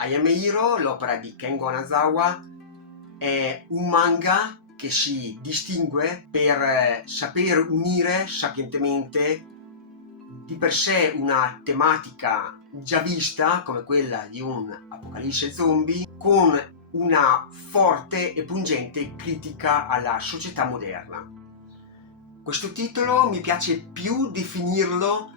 Ayame Hiro, l'opera di Kengo Hanazawa, è un manga che si distingue per saper unire sapientemente di per sé una tematica già vista, come quella di un apocalisse zombie, con una forte e pungente critica alla società moderna. Questo titolo mi piace più definirlo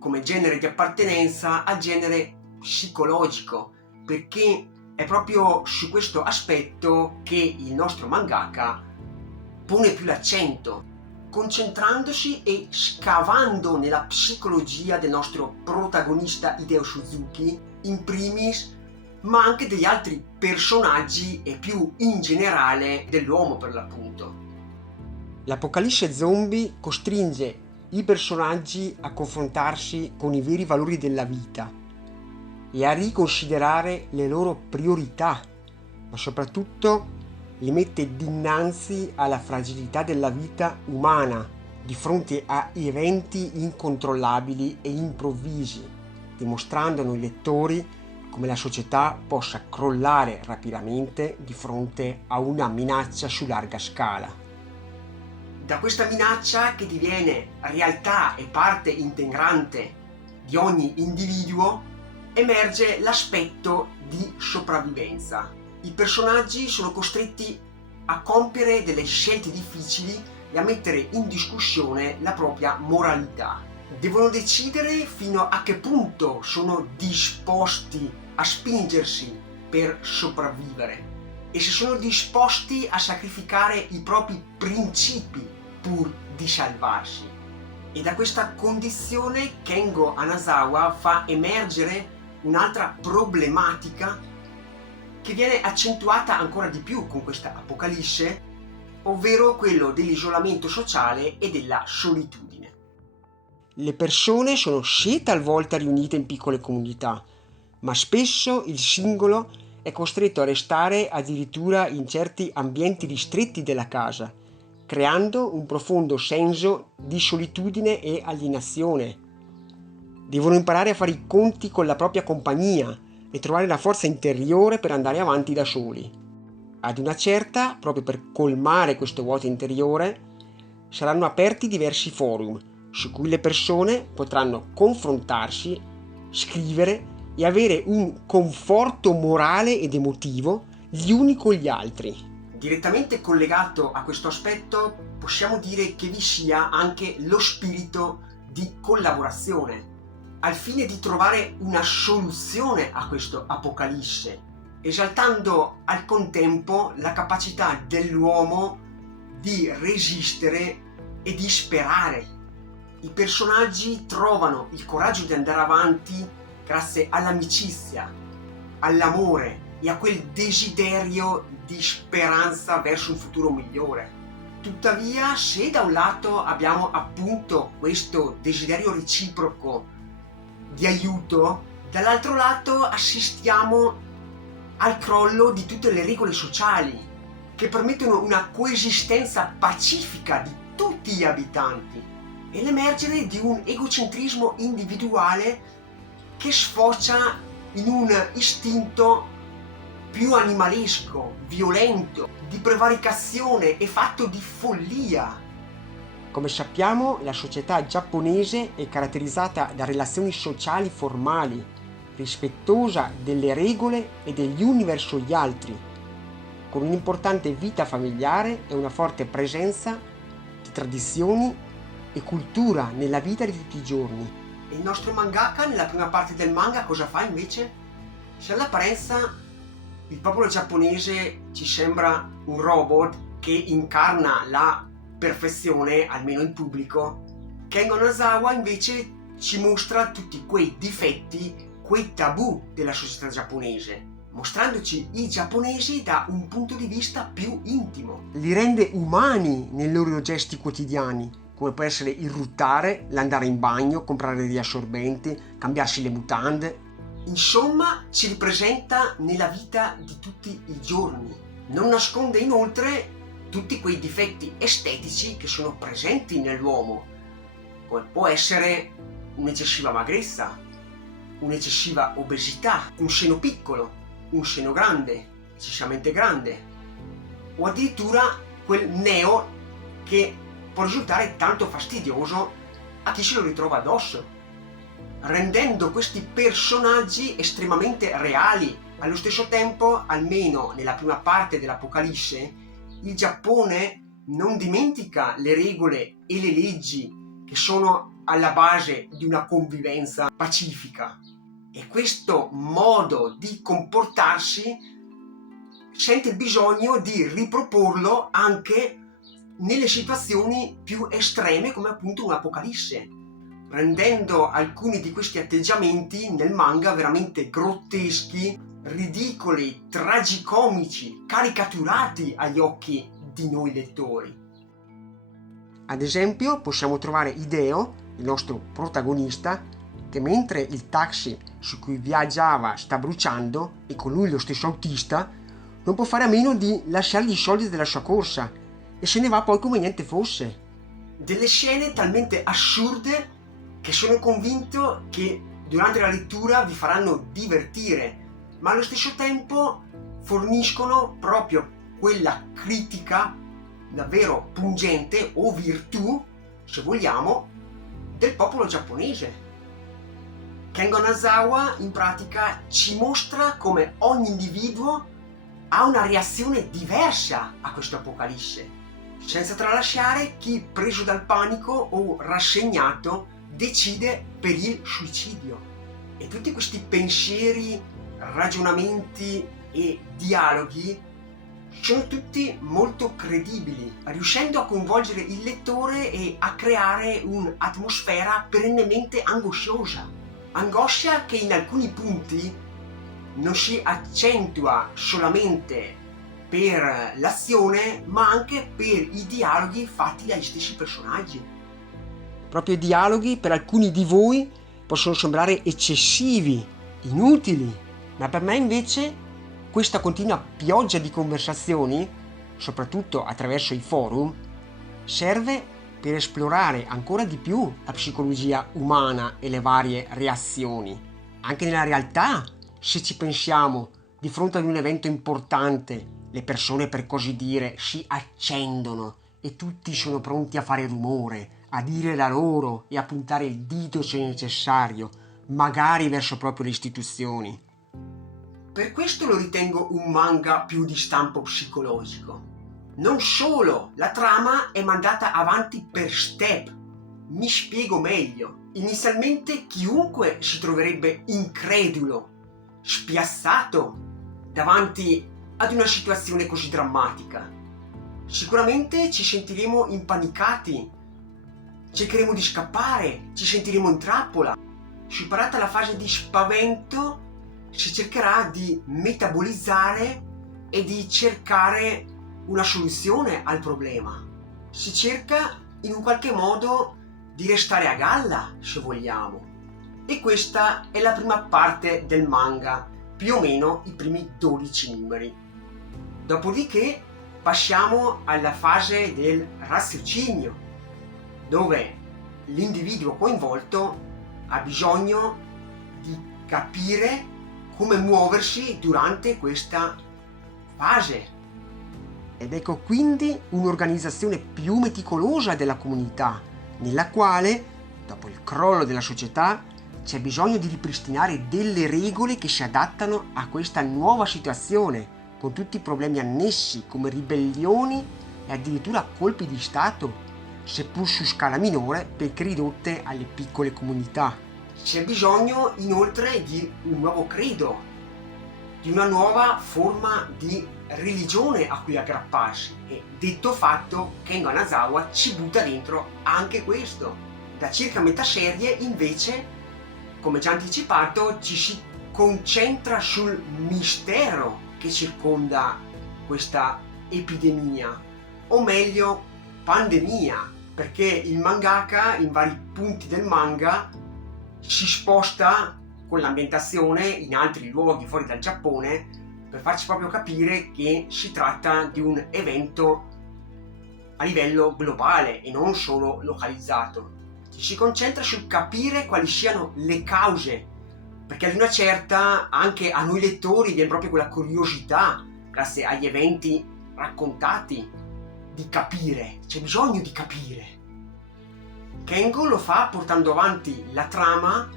come genere di appartenenza al genere psicologico, perché è proprio su questo aspetto che il nostro mangaka pone più l'accento, concentrandosi e scavando nella psicologia del nostro protagonista Hideo Suzuki in primis, ma anche degli altri personaggi e più in generale dell'uomo per l'appunto. L'apocalisse zombie costringe i personaggi a confrontarsi con i veri valori della vita e a riconsiderare le loro priorità, ma soprattutto li mette dinanzi alla fragilità della vita umana di fronte a eventi incontrollabili e improvvisi, dimostrando ai lettori come la società possa crollare rapidamente di fronte a una minaccia su larga scala. Da questa minaccia, che diviene realtà e parte integrante di ogni individuo, emerge l'aspetto di sopravvivenza. I personaggi sono costretti a compiere delle scelte difficili e a mettere in discussione la propria moralità. Devono decidere fino a che punto sono disposti a spingersi per sopravvivere e se sono disposti a sacrificare i propri principi pur di salvarsi. E da questa condizione Kengo Hanazawa fa emergere un'altra problematica che viene accentuata ancora di più con questa apocalisse, ovvero quello dell'isolamento sociale e della solitudine. Le persone sono sì talvolta riunite in piccole comunità, ma spesso il singolo è costretto a restare addirittura in certi ambienti ristretti della casa, creando un profondo senso di solitudine e alienazione. Devono imparare a fare i conti con la propria compagnia e trovare la forza interiore per andare avanti da soli. Ad una certa, proprio per colmare questo vuoto interiore, saranno aperti diversi forum su cui le persone potranno confrontarsi, scrivere e avere un conforto morale ed emotivo gli uni con gli altri. Direttamente collegato a questo aspetto possiamo dire che vi sia anche lo spirito di collaborazione, al fine di trovare una soluzione a questo apocalisse, esaltando al contempo la capacità dell'uomo di resistere e di sperare. I personaggi trovano il coraggio di andare avanti grazie all'amicizia, all'amore e a quel desiderio di speranza verso un futuro migliore. Tuttavia, se da un lato abbiamo appunto questo desiderio reciproco di aiuto, dall'altro lato assistiamo al crollo di tutte le regole sociali che permettono una coesistenza pacifica di tutti gli abitanti e l'emergere di un egocentrismo individuale che sfocia in un istinto più animalesco, violento, di prevaricazione e fatto di follia. Come sappiamo, la società giapponese è caratterizzata da relazioni sociali formali, rispettosa delle regole e degli uni verso gli altri, con un'importante vita familiare e una forte presenza di tradizioni e cultura nella vita di tutti i giorni. E il nostro mangaka, nella prima parte del manga, cosa fa invece? Se all'apparenza il popolo giapponese ci sembra un robot che incarna la perfezione, almeno in pubblico, Kengo Hanazawa invece ci mostra tutti quei difetti, quei tabù della società giapponese, mostrandoci i giapponesi da un punto di vista più intimo. Li rende umani nei loro gesti quotidiani, come può essere il ruttare, l'andare in bagno, comprare degli assorbenti, cambiarsi le mutande. Insomma, ci ripresenta nella vita di tutti i giorni. Non nasconde inoltre tutti quei difetti estetici che sono presenti nell'uomo, come può essere un'eccessiva magrezza, un'eccessiva obesità, un seno piccolo, un seno grande, eccessivamente grande, o addirittura quel neo che può risultare tanto fastidioso a chi se lo ritrova addosso, rendendo questi personaggi estremamente reali. Allo stesso tempo, almeno nella prima parte dell'Apocalisse, il Giappone non dimentica le regole e le leggi che sono alla base di una convivenza pacifica, e questo modo di comportarsi sente il bisogno di riproporlo anche nelle situazioni più estreme, come appunto un'Apocalisse, rendendo alcuni di questi atteggiamenti nel manga veramente grotteschi, ridicoli, tragicomici, caricaturati agli occhi di noi lettori. Ad esempio, possiamo trovare Hideo, il nostro protagonista, che mentre il taxi su cui viaggiava sta bruciando, e con lui lo stesso autista, non può fare a meno di lasciargli i soldi della sua corsa e se ne va poi come niente fosse. Delle scene talmente assurde che sono convinto che durante la lettura vi faranno divertire, ma allo stesso tempo forniscono proprio quella critica davvero pungente, o virtù, se vogliamo, del popolo giapponese. Kengo Hanazawa in pratica ci mostra come ogni individuo ha una reazione diversa a questo apocalisse, senza tralasciare chi, preso dal panico o rassegnato, decide per il suicidio. E tutti questi pensieri, ragionamenti e dialoghi sono tutti molto credibili, riuscendo a coinvolgere il lettore e a creare un'atmosfera perennemente angosciosa. Angoscia che in alcuni punti non si accentua solamente per l'azione, ma anche per i dialoghi fatti dagli stessi personaggi. Proprio i dialoghi per alcuni di voi possono sembrare eccessivi, inutili, ma per me invece questa continua pioggia di conversazioni, soprattutto attraverso i forum, serve per esplorare ancora di più la psicologia umana e le varie reazioni. Anche nella realtà, se ci pensiamo, di fronte ad un evento importante, le persone, per così dire, si accendono e tutti sono pronti a fare rumore, a dire la loro e a puntare il dito se necessario, magari verso proprio le istituzioni. Per questo lo ritengo un manga più di stampo psicologico. Non solo, la trama è mandata avanti per step. Mi spiego meglio. Inizialmente chiunque si troverebbe incredulo, spiazzato davanti ad una situazione così drammatica. Sicuramente ci sentiremo impanicati, cercheremo di scappare, ci sentiremo in trappola. Superata la fase di spavento, si cercherà di metabolizzare e di cercare una soluzione al problema. Si cerca in un qualche modo di restare a galla, se vogliamo. E questa è la prima parte del manga, più o meno i primi 12 numeri. Dopodiché passiamo alla fase del raziocinio, dove l'individuo coinvolto ha bisogno di capire come muoversi durante questa fase. Ed ecco quindi un'organizzazione più meticolosa della comunità, nella quale, dopo il crollo della società, c'è bisogno di ripristinare delle regole che si adattano a questa nuova situazione, con tutti i problemi annessi come ribellioni e addirittura colpi di Stato, seppur su scala minore perché ridotte alle piccole comunità. C'è bisogno inoltre di un nuovo credo, di una nuova forma di religione a cui aggrapparsi, e detto fatto, Kengo Hanazawa ci butta dentro anche questo. Da circa metà serie invece, come già anticipato, ci si concentra sul mistero che circonda questa epidemia, o meglio pandemia, perché il mangaka in vari punti del manga si sposta con l'ambientazione in altri luoghi fuori dal Giappone per farci proprio capire che si tratta di un evento a livello globale e non solo localizzato. Ci si concentra sul capire quali siano le cause perché ad una certa anche a noi lettori viene proprio quella curiosità, grazie agli eventi raccontati, di capire, c'è bisogno di capire. Kengo lo fa portando avanti la trama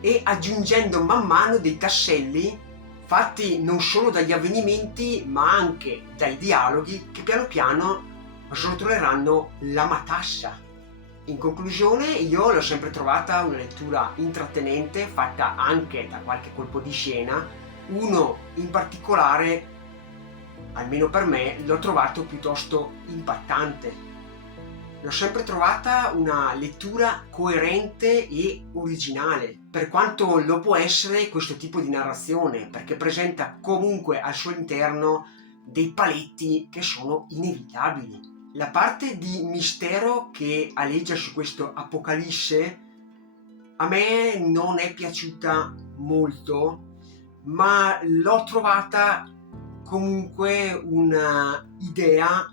e aggiungendo man mano dei tasselli fatti non solo dagli avvenimenti ma anche dai dialoghi che piano piano srotoleranno la matassa. In conclusione, io l'ho sempre trovata una lettura intrattenente, fatta anche da qualche colpo di scena. Uno in particolare, almeno per me, l'ho trovato piuttosto impattante. L'ho sempre trovata una lettura coerente e originale, per quanto lo può essere questo tipo di narrazione, perché presenta comunque al suo interno dei paletti che sono inevitabili. La parte di mistero che aleggia su questo Apocalisse a me non è piaciuta molto, ma l'ho trovata comunque un'idea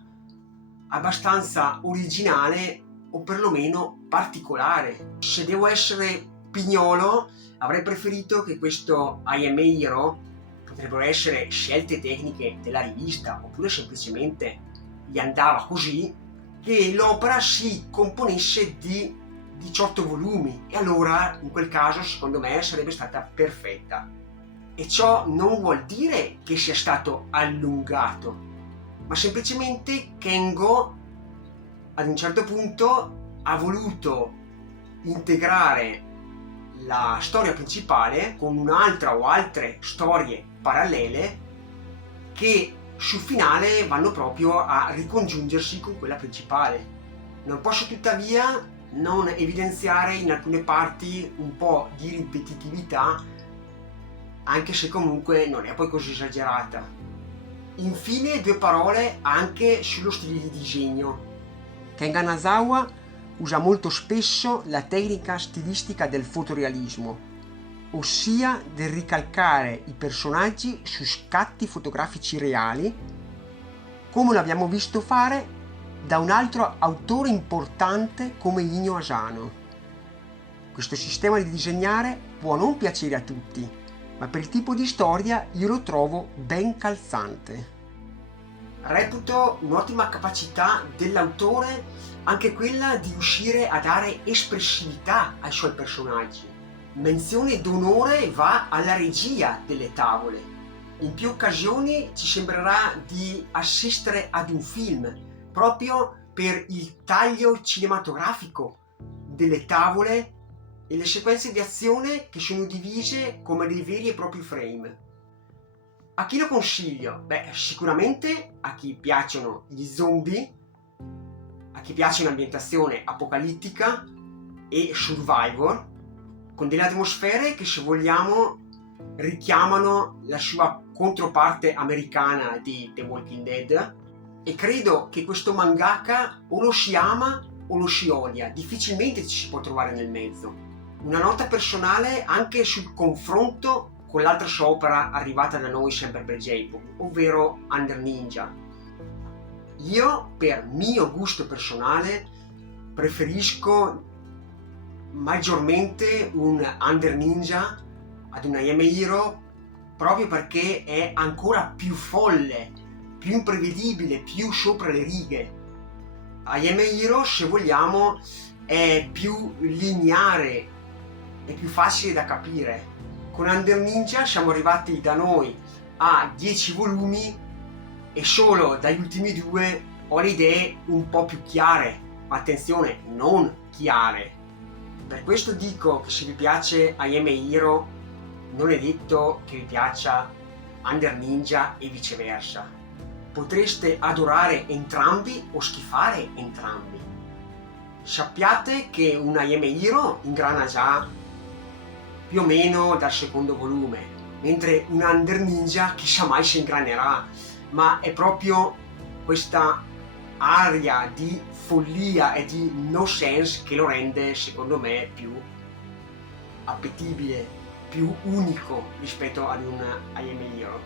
abbastanza originale o perlomeno particolare. Se devo essere pignolo, avrei preferito che questo I Am a Hero, potrebbero essere scelte tecniche della rivista oppure semplicemente gli andava così, che l'opera si componesse di 18 volumi e allora in quel caso secondo me sarebbe stata perfetta. E ciò non vuol dire che sia stato allungato, ma semplicemente Kengo ad un certo punto ha voluto integrare la storia principale con un'altra o altre storie parallele che sul finale vanno proprio a ricongiungersi con quella principale. Non posso tuttavia non evidenziare in alcune parti un po' di ripetitività, anche se comunque non è poi così esagerata. Infine 2 parole anche sullo stile di disegno. Ken Hanazawa usa molto spesso la tecnica stilistica del fotorealismo, ossia del ricalcare i personaggi su scatti fotografici reali, come l'abbiamo visto fare da un altro autore importante come Inyo Asano. Questo sistema di disegnare può non piacere a tutti, ma per il tipo di storia io lo trovo ben calzante. Reputo un'ottima capacità dell'autore anche quella di riuscire a dare espressività ai suoi personaggi. Menzione d'onore va alla regia delle tavole. In più occasioni ci sembrerà di assistere ad un film, proprio per il taglio cinematografico delle tavole e le sequenze di azione che sono divise come dei veri e propri frame. A chi lo consiglio? Beh, sicuramente a chi piacciono gli zombie, a chi piace un'ambientazione apocalittica e survivor, con delle atmosfere che, se vogliamo, richiamano la sua controparte americana di The Walking Dead, e credo che questo mangaka o lo si ama o lo si odia, difficilmente ci si può trovare nel mezzo. Una nota personale anche sul confronto con l'altra sua opera arrivata da noi sempre per J-Pop, ovvero Under Ninja. Io, per mio gusto personale, preferisco maggiormente un Under Ninja ad un I Am a Hero, proprio perché è ancora più folle, più imprevedibile, più sopra le righe. I Am a Hero, se vogliamo, è più lineare, è più facile da capire. Con Under Ninja siamo arrivati da noi a 10 volumi e solo dagli ultimi 2 ho le idee un po' più chiare, ma attenzione, non chiare. Per questo dico che se vi piace I Am a Hero non è detto che vi piaccia Under Ninja e viceversa. Potreste adorare entrambi o schifare entrambi. Sappiate che un I Am a Hero ingrana già più o meno dal secondo volume, mentre un Under Ninja chissà mai se ingranerà, ma è proprio questa aria di follia e di no sense che lo rende, secondo me, più appetibile, più unico rispetto ad un I Am a Hero.